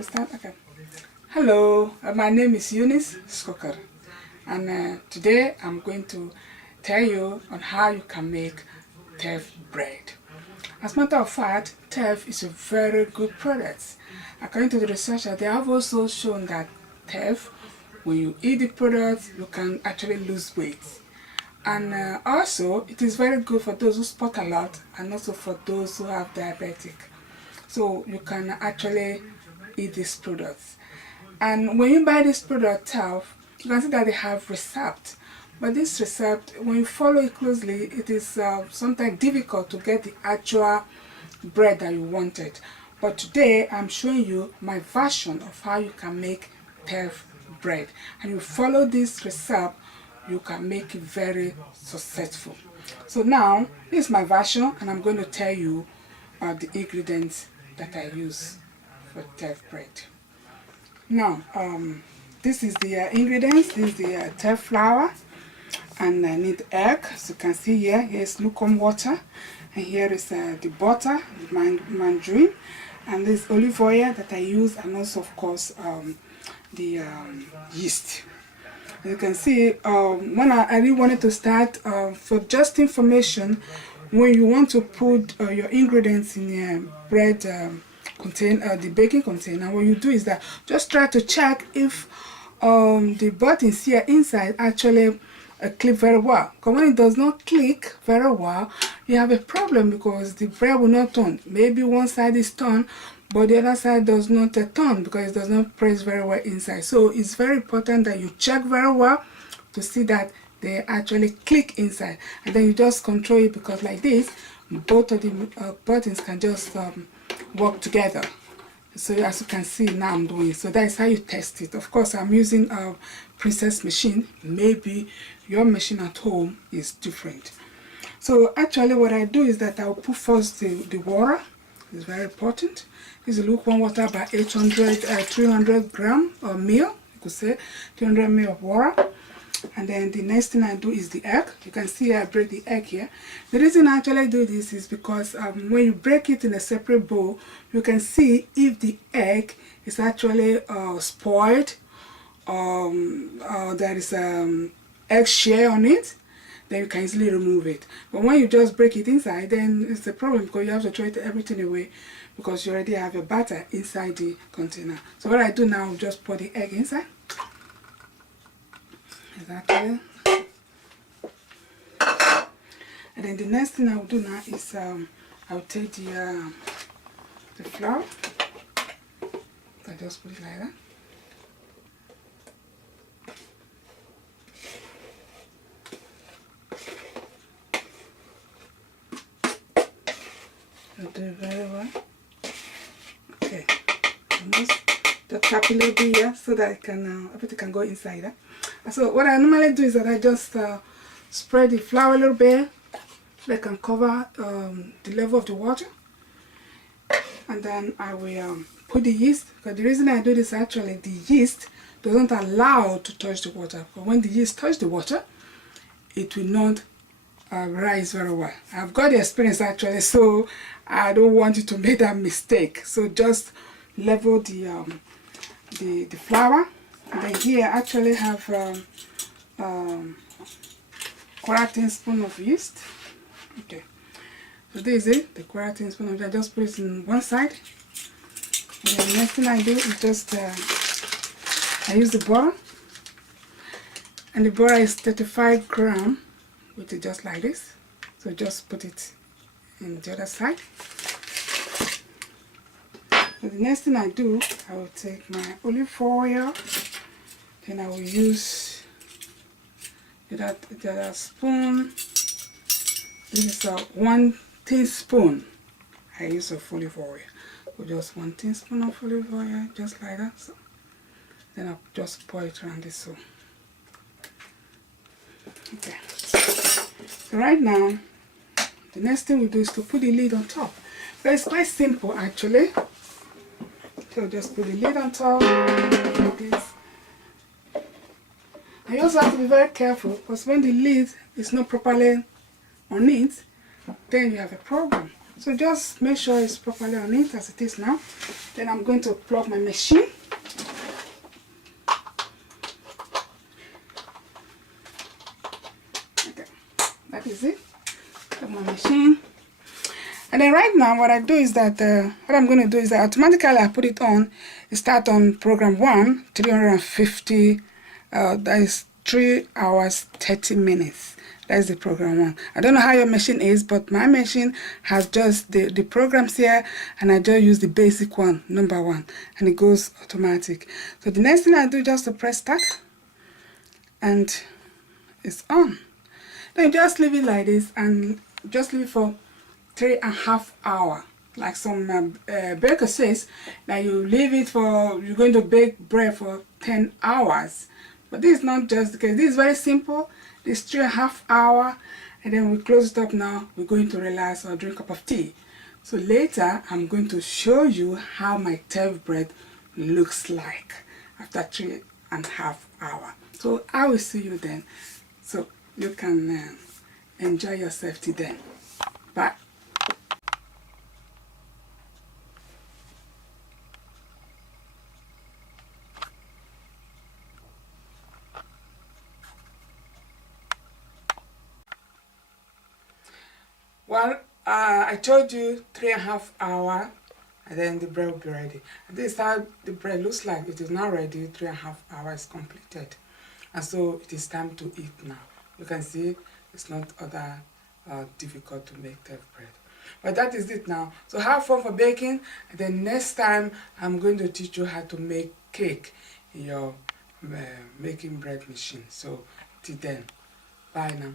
Start? Okay. Hello, my name is Eunice Skoker, and today I'm going to tell you on how you can make Teff bread. As a matter of fact, Teff is a very good product. According to the researcher, they have also shown that Teff, when you eat the product, you can actually lose weight. And also, it is very good for those who sport a lot and also for those who have diabetic. So you can actually eat these products. And when you buy this product Teff, you can see that they have receipts. But this recipe, when you follow it closely, it is sometimes difficult to get the actual bread that you wanted. But today I'm showing you my version of how you can make Teff bread. And you follow this recipe, you can make it very successful. So now, this is my version, and I'm going to tell you the ingredients that I use for Teff bread. Now, this is the ingredients. This is the Teff flour, and I need egg. As you can see here, here's lukewarm water, and here is the butter, the margarine, and this olive oil that I use, and also of course the yeast. As you can see, when I really wanted to start, for just information, when you want to put your ingredients in a bread the baking container, what you do is that just try to check if the buttons here inside actually click very well. Because when it does not click very well, you have a problem because the bread will not turn. Maybe one side is turned, but the other side does not turn because it does not press very well inside. So it's very important that you check very well to see that they actually click inside, and then you just control it, because like this, both of the buttons can just work together. So as you can see now I'm doing it. So that is how you test it. Of course I'm using a Princess machine. Maybe your machine at home is different. So actually what I do is that I'll put first the water. It's very important. This is lukewarm water by 300 gram or mil, you could say 300 ml of water. And then the next thing I do is the egg. You can see I break the egg here. The reason I actually do this is because when you break it in a separate bowl, you can see if the egg is actually spoiled, there is egg shell on it, then you can easily remove it. But when you just break it inside, then it's a problem because you have to throw everything away because you already have a batter inside the container. So what I do now is just pour the egg inside. Exactly. And then the next thing I will do now is I will take the flour. I just put it like that. I'll do it very well. Okay. Almost just tap a little bit here so that it can everything can go inside. So what I normally do is that I just spread the flour a little bit so that I can cover the level of the water, and then I will put the yeast, because the reason I do this, actually the yeast doesn't allow to touch the water, but when the yeast touch the water, it will not rise very well. I've got the experience actually, so I don't want you to make that mistake. So just level the flour. And then here I actually have quarter teaspoon of yeast. Okay, so this is it, the quarter teaspoon of yeast. I just put it in one side. And then the next thing I do is just I use the butter, and the butter is 35 grams, which is just like this. So just put it in the other side. So the next thing I do, I will take my olive oil. Then I will use the other spoon. This is 1 teaspoon I use of olive oil. So just 1 teaspoon of olive oil, just like that. So then I'll just pour it around this. So okay. So right now, the next thing we do is to put the lid on top. So it's quite simple actually. So just put the lid on top like this. And you also have to be very careful, because when the lid is not properly on it, then you have a problem. So just make sure it's properly on it as it is now. Then I'm going to plug my machine. Okay, that is it. Plug my machine. And then right now what I do is that what I'm going to do is that automatically I put it on. It start on program 1, 350. That is 3 hours 30 minutes. That is the program 1. I don't know how your machine is, but my machine has just the programs here, and I just use the basic one, number 1, and it goes automatic. So the next thing I do is just to press start, and it's on. Then you just leave it like this, and just leave it for 3.5 hours. Like some baker says that you leave it for, you're going to bake bread for 10 hours. But this is not just the case. This is very simple. This 3.5 hours, and then we close it up now. We're going to relax or drink a cup of tea. So later, I'm going to show you how my Teff bread looks like after 3.5 hours. So I will see you then. So you can enjoy yourself till then. Bye. Well, I told you 3.5 hours, and then the bread will be ready. And this is how the bread looks like. It is now ready. 3.5 hours completed, and so it is time to eat now. You can see it's not other difficult to make Teff bread. But that is it now. So have fun for baking, and then next time I'm going to teach you how to make cake in your making bread machine. So till then, bye now.